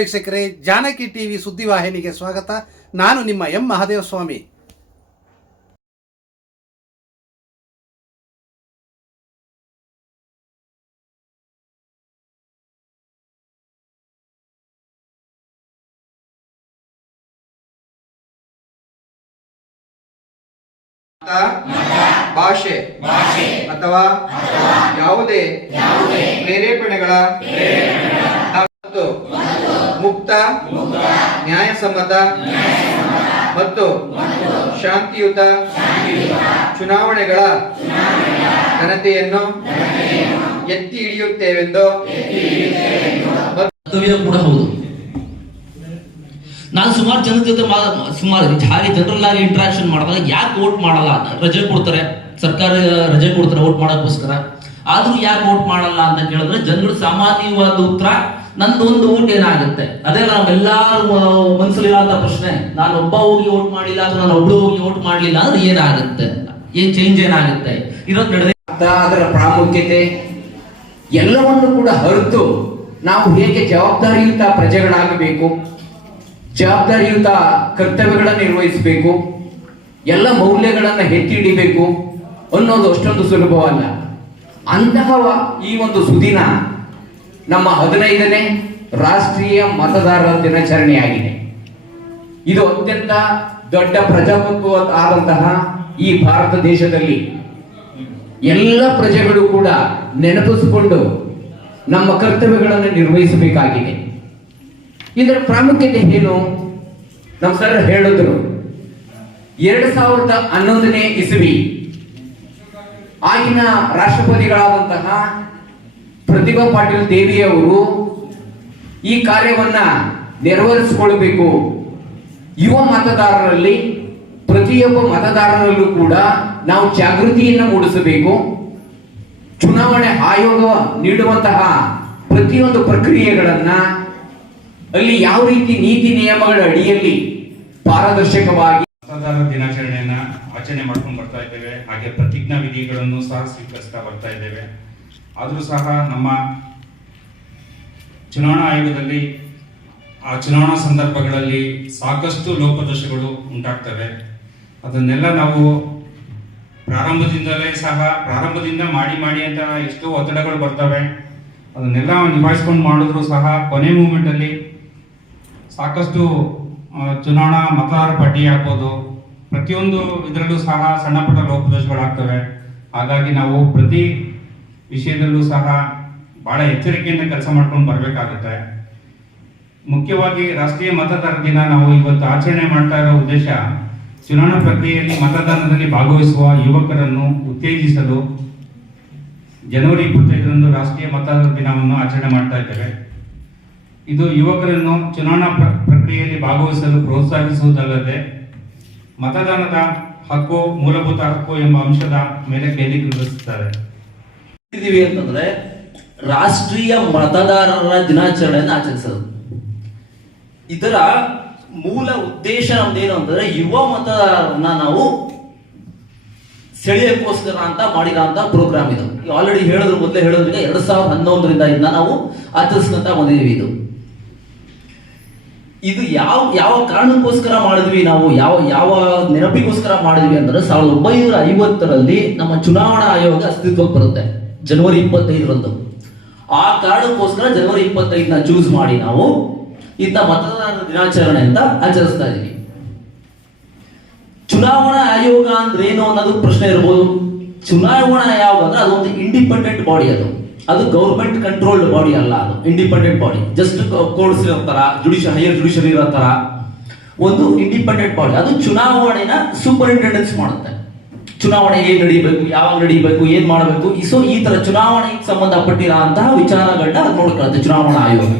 ವೀಕ್ಷಕರೇ ಜಾನಕಿ ಟಿವಿ ಸುದ್ದಿವಾಹಿನಿಗೆ ಸ್ವಾಗತ. ನಾನು ನಿಮ್ಮ ಎಂ ಮಹಾದೇವ ಸ್ವಾಮಿ ಭಾಷೆ ಅಥವಾ ಯಾವುದೇ ಪ್ರೇರೇಪಣೆಗಳ ಮುಕ್ತ, ನ್ಯಾಯಸಮ್ಮತ, ಮತ್ತು ಶಾಂತಿಯುತ ಚುನಾವಣೆಗಳ ಘನತೆಯನ್ನು ಎತ್ತಿ ಹಿಡಿಯುತ್ತೇವೆಂದು ಕೂಡ ಹೌದು. ನಾನು ಸುಮಾರು ಜನ ಜೊತೆ ಸುಮಾರು ಹಾಗೆ ಜನರಲ್ ಆಗಿ ಇಂಟ್ರಾಕ್ಷನ್ ಮಾಡಿದಾಗ ಯಾಕೆ ವೋಟ್ ಮಾಡಲ್ಲ? ರಜೆ ಕೊಡ್ತಾರೆ. ಸರ್ಕಾರ ರಜೆ ಕೊಡ್ತಾರೆ ವೋಟ್ ಮಾಡೋಕ್ಕೋಸ್ಕರ. ಆದರೂ ಯಾಕೆ ವೋಟ್ ಮಾಡಲ್ಲ ಅಂತ ಕೇಳಿದ್ರೆ ಜನರು ಸಾಮಾನ್ಯವಾದ ಉತ್ತರ ನಂದು ಒಂದು ಓಟ್ ಏನಾಗುತ್ತೆ? ಅದೇ ನಾವೆಲ್ಲರೂ ಮನಸ್ಸಲ್ಲಿರೋ ಪ್ರಶ್ನೆ, ನಾನು ಒಬ್ಬ ಹೋಗಿ ಓಟ್ ಮಾಡಿಲ್ಲ ಅಥವಾ ನಾನು ಒಬ್ಳು ಹೋಗಿ ಓಟ್ ಮಾಡಲಿಲ್ಲ ಅಂದ್ರೆ ಏನಾಗುತ್ತೆ ಏನು ಚೇಂಜ್ ಏನಾಗುತ್ತೆ? ಇರೋದು ನಡೆದ ಅದರ ಪ್ರಾಮುಖ್ಯತೆ ಎಲ್ಲವನ್ನು ಕೂಡ ಹೊರತು ನಾವು ಹೇಗೆ ಜವಾಬ್ದಾರಿಯುತ ಪ್ರಜೆಗಳಾಗಬೇಕು, ಜವಾಬ್ದಾರಿಯುತ ಕರ್ತವ್ಯಗಳನ್ನು ನಿರ್ವಹಿಸಬೇಕು, ಎಲ್ಲ ಮೌಲ್ಯಗಳನ್ನು ಎತ್ತಿ ಹಿಡಿಬೇಕು ಅನ್ನೋದು ಅಷ್ಟೊಂದು ಸುಲಭವಲ್ಲ. ಅಂತಹ ಈ ಒಂದು ಸುದಿನ ನಮ್ಮ ಹದಿನೈದನೇ ರಾಷ್ಟ್ರೀಯ ಮತದಾರರ ದಿನಾಚರಣೆಯಾಗಿದೆ. ಇದು ಅತ್ಯಂತ ದೊಡ್ಡ ಪ್ರಜಾಪ್ರಭುತ್ವ ಆದಂತಹ ಈ ಭಾರತ ದೇಶದಲ್ಲಿ ಎಲ್ಲ ಪ್ರಜೆಗಳು ಕೂಡ ನೆನಪಿಸಿಕೊಂಡು ನಮ್ಮ ಕರ್ತವ್ಯಗಳನ್ನು ನಿರ್ವಹಿಸಬೇಕಾಗಿದೆ. ಇದರ ಪ್ರಾಮುಖ್ಯತೆ ಏನು? ನಮ್ಮ ಸರ್ ಹೇಳಿದ್ರು, ಎರಡ್ ಸಾವಿರದ ಹನ್ನೊಂದನೇ ಇಸವಿ ಆಗಿನ ರಾಷ್ಟ್ರಪತಿಗಳಾದಂತಹ ಪ್ರತಿಭಾ ಪಾಟೀಲ್ ದೇವಿಯವರು ಈ ಕಾರ್ಯವನ್ನ ನೆರವೇರಿಸಿಕೊಳ್ಳಬೇಕು ಯುವ ಮತದಾರರಲ್ಲಿ, ಪ್ರತಿಯೊಬ್ಬ ಮತದಾರರಲ್ಲೂ ಕೂಡ ನಾವು ಜಾಗೃತಿಯನ್ನು ಮೂಡಿಸಬೇಕು. ಚುನಾವಣೆ ಆಯೋಗ ನೀಡುವಂತಹ ಪ್ರತಿಯೊಂದು ಪ್ರಕ್ರಿಯೆಗಳನ್ನ ಅಲ್ಲಿ ಯಾವ ರೀತಿ ನೀತಿ ನಿಯಮಗಳ ಅಡಿಯಲ್ಲಿ ಪಾರದರ್ಶಕವಾಗಿ ಮತದಾರರ ದಿನಾಚರಣೆಯನ್ನ ಆಚರಣೆ ಮಾಡ್ಕೊಂಡು ಬರ್ತಾ ಇದ್ದೇವೆ. ಹಾಗೆ ಪ್ರತಿಜ್ಞಾ ವಿಧಿಗಳನ್ನು ಸಹ ಸ್ವೀಕರಿಸ್ತಾ ಬರ್ತಾ ಇದ್ದೇವೆ. ಆದರೂ ಸಹ ನಮ್ಮ ಚುನಾವಣಾ ಆಯೋಗದಲ್ಲಿ ಆ ಚುನಾವಣಾ ಸಂದರ್ಭಗಳಲ್ಲಿ ಸಾಕಷ್ಟು ಲೋಪದೋಷಗಳು ಉಂಟಾಗ್ತವೆ. ಅದನ್ನೆಲ್ಲ ನಾವು ಪ್ರಾರಂಭದಿಂದಲೇ ಸಹ ಪ್ರಾರಂಭದಿಂದ ಮಾಡಿ ಮಾಡಿ ಅಂತ ಎಷ್ಟೋ ಒತ್ತಡಗಳು ಬರ್ತವೆ. ಅದನ್ನೆಲ್ಲ ನಿಭಾಯಿಸ್ಕೊಂಡು ಮಾಡಿದ್ರು ಸಹ ಕೊನೆ ಮೂಮೆಂಟಲ್ಲಿ ಸಾಕಷ್ಟು ಚುನಾವಣಾ ಮತದಾರ ಪಟ್ಟಿ ಆಗ್ಬೋದು. ಪ್ರತಿಯೊಂದು ಇದರಲ್ಲೂ ಸಹ ಸಣ್ಣ ಪುಟ್ಟ ಲೋಪದೋಷಗಳಾಗ್ತವೆ. ಹಾಗಾಗಿ ನಾವು ಪ್ರತಿ ವಿಷಯದಲ್ಲೂ ಸಹ ಬಹಳ ಎಚ್ಚರಿಕೆಯಿಂದ ಕೆಲಸ ಮಾಡ್ಕೊಂಡು ಬರಬೇಕಾಗುತ್ತೆ. ಮುಖ್ಯವಾಗಿ ರಾಷ್ಟ್ರೀಯ ಮತದಾರ ದಿನ ನಾವು ಇವತ್ತು ಆಚರಣೆ ಮಾಡ್ತಾ ಇರೋ ಉದ್ದೇಶ ಚುನಾವಣಾ ಪ್ರಕ್ರಿಯೆಯಲ್ಲಿ ಮತದಾನದಲ್ಲಿ ಭಾಗವಹಿಸುವ ಯುವಕರನ್ನು ಉತ್ತೇಜಿಸಲು ಜನವರಿ ಇಪ್ಪತ್ತೈದರಂದು ರಾಷ್ಟ್ರೀಯ ಮತದಾರ ದಿನವನ್ನು ಆಚರಣೆ ಮಾಡ್ತಾ ಇದ್ದೇವೆ. ಇದು ಯುವಕರನ್ನು ಚುನಾವಣಾ ಪ್ರ- ಪ್ರಕ್ರಿಯೆಯಲ್ಲಿ ಭಾಗವಹಿಸಲು ಪ್ರೋತ್ಸಾಹಿಸುವುದಲ್ಲದೆ ಮತದಾನದ ಹಕ್ಕು, ಮೂಲಭೂತ ಹಕ್ಕು ಎಂಬ ಅಂಶದ ಮೇಲೆ ಕೇಂದ್ರೀಕರಿಸುತ್ತಾರೆ. ಇದೀವಿ ಅಂತಂದ್ರೆ ರಾಷ್ಟ್ರೀಯ ಮತದಾರರ ದಿನಾಚರಣೆಯನ್ನು ಆಚರಿಸೋದು. ಇದರ ಮೂಲ ಉದ್ದೇಶ ನಮ್ದೇನು ಅಂತಂದ್ರೆ ಯುವ ಮತದಾರರನ್ನ ನಾವು ಸೆಳೆಯಕ್ಕೋಸ್ಕರ ಅಂತ ಮಾಡಿರೋ ಪ್ರೋಗ್ರಾಮ್ ಇದು. ಆಲ್ರೆಡಿ ಹೇಳಿದ್ರು ಮೊದಲೇ ಹೇಳೋದ್ರಿಂದ ಎರಡ್ ಸಾವಿರದ ಹನ್ನೊಂದರಿಂದ ಇದನ್ನ ನಾವು ಆಚರಿಸ್ಕೊಂತ ಬಂದಿದೀವಿ ಇದು. ಇದು ಯಾವ ಯಾವ ಕಾರಣಕ್ಕೋಸ್ಕರ ಮಾಡಿದ್ವಿ ನಾವು, ಯಾವ ಯಾವ ನೆನಪಿಗೋಸ್ಕರ ಮಾಡಿದ್ವಿ ಅಂದ್ರೆ ಸಾವಿರದ ಒಂಬೈನೂರ ಐವತ್ತರಲ್ಲಿ ನಮ್ಮ ಚುನಾವಣಾ ಆಯೋಗ ಅಸ್ತಿತ್ವಕ್ಕೆ ಬರುತ್ತೆ. ಜನವರಿ ಇಪ್ಪತ್ತೈದರಂದು. ಆ ಕಾರಣಕ್ಕೋಸ್ಕರ ಜನವರಿ ಇಪ್ಪತ್ತೈದನ್ನ ಚೂಸ್ ಮಾಡಿ ನಾವು ಇಂಥ ಮತದಾರರ ದಿನಾಚರಣೆ ಅಂತ ಆಚರಿಸ್ತಾ ಇದ್ದೀವಿ. ಚುನಾವಣಾ ಆಯೋಗ ಅಂದ್ರೆ ಏನು ಅನ್ನೋದು ಪ್ರಶ್ನೆ ಇರ್ಬೋದು. ಚುನಾವಣಾ ಆಯೋಗ ಅಂದ್ರೆ ಅದೊಂದು ಇಂಡಿಪೆಂಡೆಂಟ್ ಬಾಡಿ ಅದು. ಅದು ಗೌರ್ಮೆಂಟ್ ಕಂಟ್ರೋಲ್ಡ್ ಬಾಡಿ ಅಲ್ಲ ಅದು ಇಂಡಿಪೆಂಡೆಂಟ್ ಬಾಡಿ ಜಸ್ಟ್ ಕೋರ್ಟ್ಸ್ ಇರೋ ತರ ಜುಡಿಷಿಯಲ್ ಹೈಯರ್ ಜುಡಿಷಿಯಲ್ ಇರೋ ತರ. ಒಂದು ಇಂಡಿಪೆಂಡೆಂಟ್ ಬಾಡಿ ಅದು ಚುನಾವಣೆನ ಸೂಪರಿಂಟೆಂಡೆನ್ಸ್ ಮಾಡುತ್ತೆ. ಚುನಾವಣೆ ಏನ್ ನಡೀಬೇಕು, ಯಾವಾಗ ನಡೀಬೇಕು, ಏನ್ ಮಾಡಬೇಕು ಸೊ ಈ ತರ ಚುನಾವಣೆಗೆ ಸಂಬಂಧಪಟ್ಟಿರೋ ಅಂತಹ ವಿಚಾರಗಳನ್ನ ಅದು ನೋಡ್ಕೊಳ್ಳುತ್ತೆ ಚುನಾವಣಾ ಆಯೋಗ.